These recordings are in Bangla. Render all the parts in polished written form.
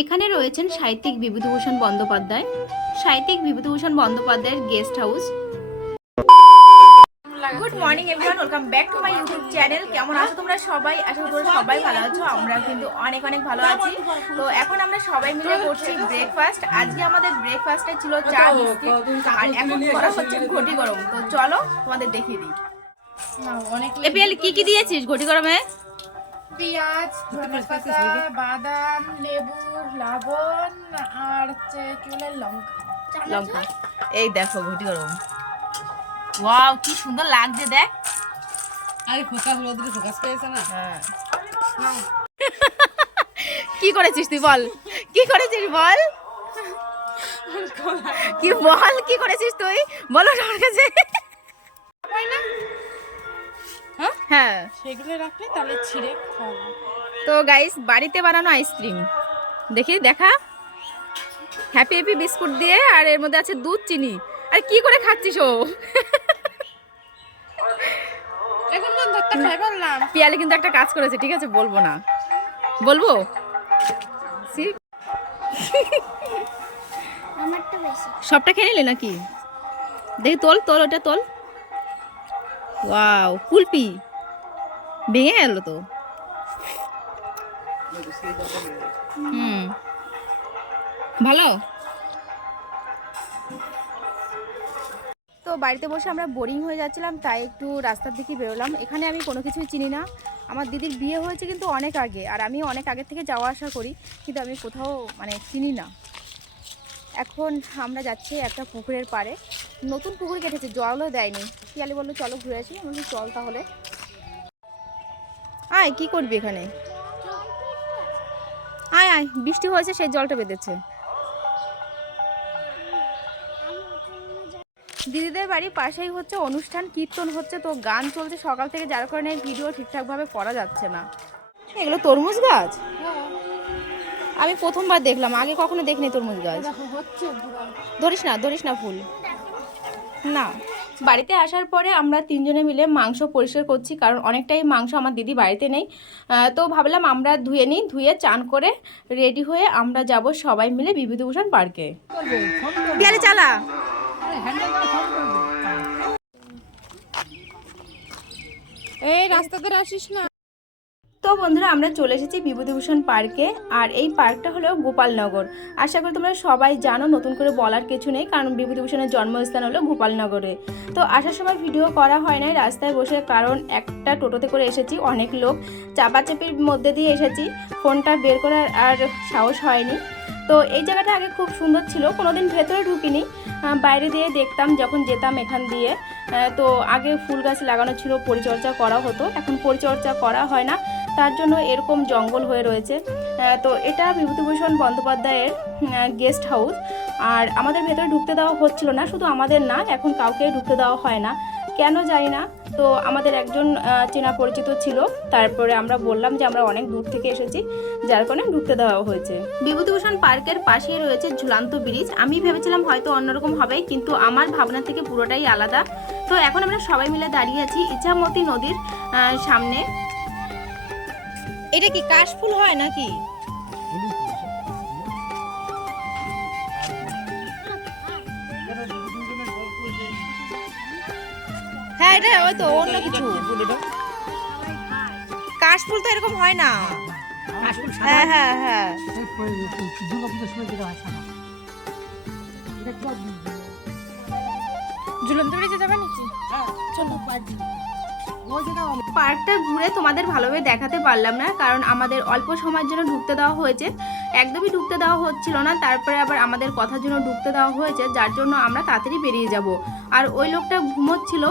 এখানে রয়েছেন সাহিত্যিক বিভূতিভূষণ বন্দ্যোপাধ্যায়। সাহিত্যিক বিভূতিভূষণ বন্দ্যোপাধ্যায়ের guest house. Good morning everyone, welcome back to my YouTube channel. কেমন আছো তোমরা সবাই? আশা করি তোমরা সবাই ভালো আছো। আমরা কিন্তু অনেক অনেক ভালো আছি। তো এখন আমরা সবাই মিলে করছি ব্রেকফাস্ট। আজকে আমাদের ব্রেকফাস্টে ছিল চা বিস্কিট, আর এখন করা হচ্ছে ঘটি গরম। তো চলো তোমাদের দেখিয়ে দিই। এপিএল কি কি দিয়েছিস ঘটি গরমে? পেঁয়াজ, ধনেপাতা, বাদাম, লেবু, লবণ আর হচ্ছে কি বলে লঙ্কা। এই দেখো ঘটি গরম। ওয়াও, কি সুন্দর লাগছে দেখ। আরে ফোকাস হলো, দিকে ফোকাস পেয়েছে না। হ্যাঁ, কি করেছিস তুই বল? কি করেছিস বল? কি বল, কি করেছিস তুই বলো আমার কাছে। হ্যাঁ, সেগুলো রাখলে তাহলে ছিঁড়ে খাবো। তো গাইস, বাড়িতে বানানো আইসক্রিম দেখি, দেখা। হ্যাপি হ্যাপি বিস্কুট দিয়ে, আর এর মধ্যে আছে দুধ, চিনি। আর কি করে খাচ্ছিস ও? এখন কোন ধরতে খাই বললাম। পিয়ালে কিন্তু একটা কাজ করেছে, ঠিক আছে বলবো না। বলবো? সবটা খেয়ে নিলে নাকি? দেখি তোল তোল, ওটা তোল। ওয়াও, কুলপি ভেঙে গেল তো। ভালো। তো বাড়িতে বসে আমরা বোরিং হয়ে যাচ্ছিলাম, তাই একটু রাস্তার দিকে বেরোলাম। এখানে আমি কোনো কিছুই চিনি না। আমার দিদির বিয়ে হয়েছে কিন্তু অনেক আগে, আর আমি অনেক আগে থেকে যাওয়া আসা করি, কিন্তু আমি কোথাও চিনি না। এখন আমরা যাচ্ছি একটা পুকুরের পাড়ে। নতুন পুকুর কেটেছে, জলও দেয়নি। পিয়ালি বললো চলো ঘুরে আসি। আমি বলছি চল তাহলে। আয়, কি করবি এখানে? আয় আয়, বৃষ্টি হয়েছে, সেই জলটা বেঁধেছে। দিদিদের বাড়ির পাশেই হচ্ছে অনুষ্ঠান, কীর্তন হচ্ছে, তো গান চলছে সকাল থেকে, যার কারণে ভিডিও ঠিকঠাকভাবে করা যাচ্ছে না। এগুলো তরমুজ গাছ? আমি প্রথমবার দেখলাম, আগে কখনো দেখিনি তরমুজ গাছ। ধরিস না, ধরিস না ফুল না। বাড়িতে আসার পরে আমরা তিনজনে মিলে মাংস পরিষ্কার করছি, কারণ অনেকটাই মাংস আমার দিদি বাড়িতে নেই। তো ভাবলাম আমরা ধুয়ে নিই, ধুয়ে চান করে রেডি হয়ে আমরা যাব সবাই মিলে বিভূতিভূষণ পার্কে। পিয়ালে চালা। এই রাস্তা ধরে আসিস না। তো বন্ধুরা, আমরা চলে এসেছি বিভূতিভূষণ পার্কে, আর এই পার্কটা হলো গোপালনগর। আশা করি তোমরা সবাই জানো, নতুন করে বলার কিছু নেই, কারণ বিভূতিভূষণের জন্মস্থান হলো গোপালনগরে। তো আসার সময় ভিডিও করা হয় নাই রাস্তায় বসে, কারণ একটা টোটোতে করে এসেছি, অনেক লোক, চাপাচাপির মধ্যে দিয়ে এসেছি, ফোনটা বের করার আর সাহস হয়নি। তো এই জায়গাটা আগে খুব সুন্দর ছিল, কোনোদিন ভেতরে ঢুকিনি, বাইরে দিয়ে দেখতাম যখন যেতাম এখান দিয়ে। তো আগে ফুল গাছ লাগানো ছিল, পরিচর্যা করা হতো, এখন পরিচর্যা করা হয় না, তার জন্য এরকম জঙ্গল হয়ে রয়েছে। তো এটা বিভূতিভূষণ বন্দ্যোপাধ্যায়ের গেস্ট হাউস, আর আমাদের ভেতরে ঢুকতে দেওয়া হচ্ছিল না, শুধু আমাদের না, এখন কাউকে ঢুকতে দেওয়া হয় না, কেন জানি না। তো আমাদের একজন চেনা পরিচিত ছিল, তারপরে আমরা বললাম যে আমরা অনেক দূর থেকে এসেছি, যার কারণে ঢুকতে দেওয়া হয়েছে। বিভূতিভূষণ পার্কের পাশেই রয়েছে ঝুলন্ত ব্রিজ। আমি ভেবেছিলাম হয়তো অন্যরকম হবে, কিন্তু আমার ভাবনা থেকে পুরোটাই আলাদা। তো এখন আমরা সবাই মিলে দাঁড়িয়ে আছি ইছামতি নদীর সামনে। এটা কি কাশফুল হয় নাকি? হ্যাঁ, এটা ওই তো অন্য কিছু। কাশফুল তো এরকম হয় না। হ্যাঁ হ্যাঁ হ্যাঁ, ঝুলন্ত ব্রিজে যাবে নাকি? চলো। পার্কটা ঘুরে তোমাদের ভালোভাবে দেখাতে পারলাম না, কারণ আমাদের অল্প সময়ের জন্য ঢুকতে দেওয়া হয়েছে, একদমই ঢুকতে দেওয়া হচ্ছিল না, তারপরে আবার আমাদের কথার জন্য ঢুকতে দেওয়া হয়েছে, যার জন্য আমরা তাড়াতাড়ি বেরিয়ে যাব। আর ওই লোকটা ঘুমোচ্ছিল,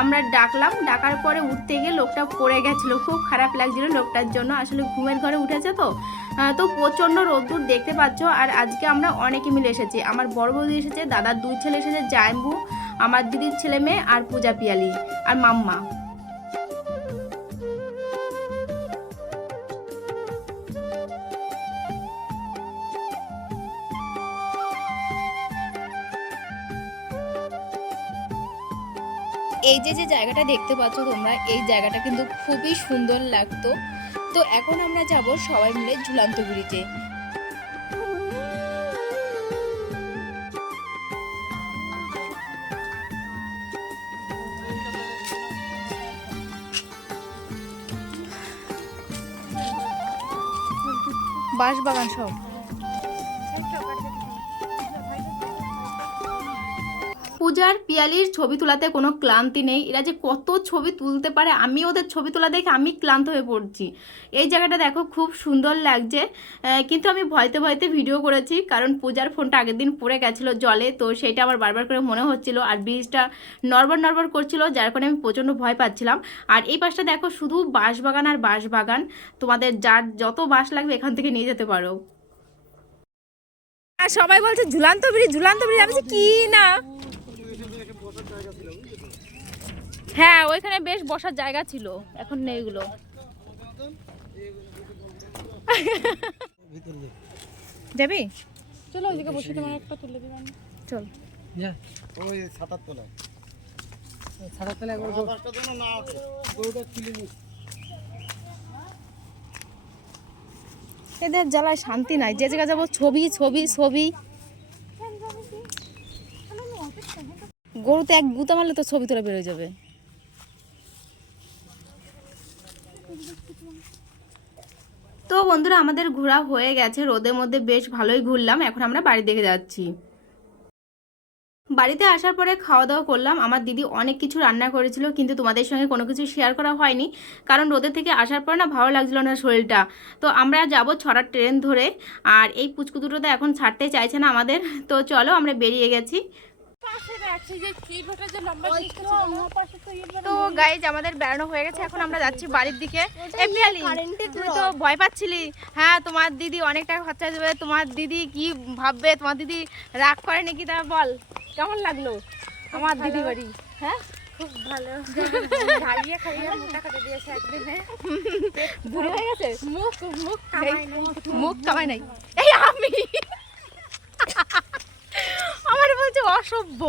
আমরা ডাকলাম, ডাকার পরে উঠতে গিয়ে লোকটা পড়ে গেছিলো, খুব খারাপ লাগছিল লোকটার জন্য, আসলে ঘুমের ঘরে উঠেছে তো। তো প্রচণ্ড রোদ্দুর দেখতে পাচ্ছ। আর আজকে আমরা অনেকে মিলে এসেছি, আমার বড় বৌদি এসেছে, দাদার দুই ছেলে এসেছে, জায়ম্বু, আমার দিদির ছেলে মেয়ে, আর পূজা পিয়ালি আর মাম্মা। এই যে জায়গাটা দেখতে পাচ্ছ তোমরা, এই জায়গাটা কিন্তু খুবই সুন্দর লাগতো। তো এখন আমরা যাব সবাই মিলে ঝুলন্ত ব্রিজে। বাঁশ বাগান সব। পূজার পিয়ালির ছবি তোলাতে কোনো ক্লান্তি নেই। এরা যে কত ছবি তুলতে পারে, আমি ওদের ছবি তোলা দেখে আমি ক্লান্ত হয়ে পড়ছি। এই জায়গাটা দেখো খুব সুন্দর লাগছে, কিন্তু আমি ভয়তে ভয়তে ভিডিও করেছি, কারণ পূজার ফোনটা আগের দিন পড়ে গেছিলো জলে, তো সেটা আমার বারবার করে মনে হচ্ছিল, আর ব্রিজটা নড়বড় নড়বড় করছিল, যার কারণে আমি প্রচণ্ড ভয় পাচ্ছিলাম। আর এই পাশটা দেখো শুধু বাঁশবাগান আর বাঁশবাগান, তোমাদের যার যত বাঁশ লাগবে এখান থেকে নিয়ে যেতে পারো। আর সবাই বলছে ঝুলান্ত ব্রিজ, আমি বলছি কি না। হ্যাঁ, ওইখানে বেশ বসার জায়গা ছিল, এখন নেই এগুলো। যাবি? চলো ওইদিকে বসে তোমার একটা তুলে দিবেন। চল। ওই ছাতার তলায় একবার দশটা জন্য না আছে গরুটা তুলে নিস। এদের জ্বালায় শান্তি নাই, যে জায়গায় যাবো ছবি ছবি ছবি। গরুতে এক গুঁতা মারলে তো ছবি তোলা বেরোয় যাবে। তো বন্ধুরা, আমাদের ঘোরা হয়ে গেছে, রোদের মধ্যে বেশ ভালোই ঘুরলাম। এখন আমরা বাড়ি দিকে যাচ্ছি। বাড়িতে আসার পরে খাওয়া দাওয়া করলাম। আমার দিদি অনেক কিছু রান্না করেছিল, কিন্তু তোমাদের সঙ্গে কোনো কিছু শেয়ার করা হয়নি, কারণ রোদের থেকে আসার পর না ভালো লাগছিল না শরীরটা। তো আমরা যাব 6টার ট্রেন ধরে, আর এই পুচকু দুটো তো এখন ছাড়তে চাইছে না আমাদের। তো চলো, আমরা বেরিয়ে গেছি। তো গাইজ, আমাদের বেড়ানো হয়ে গেছে, এখন আমরা যাচ্ছি বাড়ির দিকে। তুই তো ভয় পাচ্ছিলি। হ্যাঁ, তোমার দিদি অনেক টাকা খরচা দেবে, তোমার দিদি কি ভাববে, তোমার দিদি রাগ করে নাকি, তা বল কেমন লাগলো আমার দিদি বাড়ি? হ্যাঁ, খুব ভালো। খাইয়ে খাইয়ে মোটা করে দিয়েছে একদিনে। বুড়ি হয়ে গেছে, মুখ কামাই নাই। মুখ কামাই নাই। এই আমি আমার বলছে অসভ্য।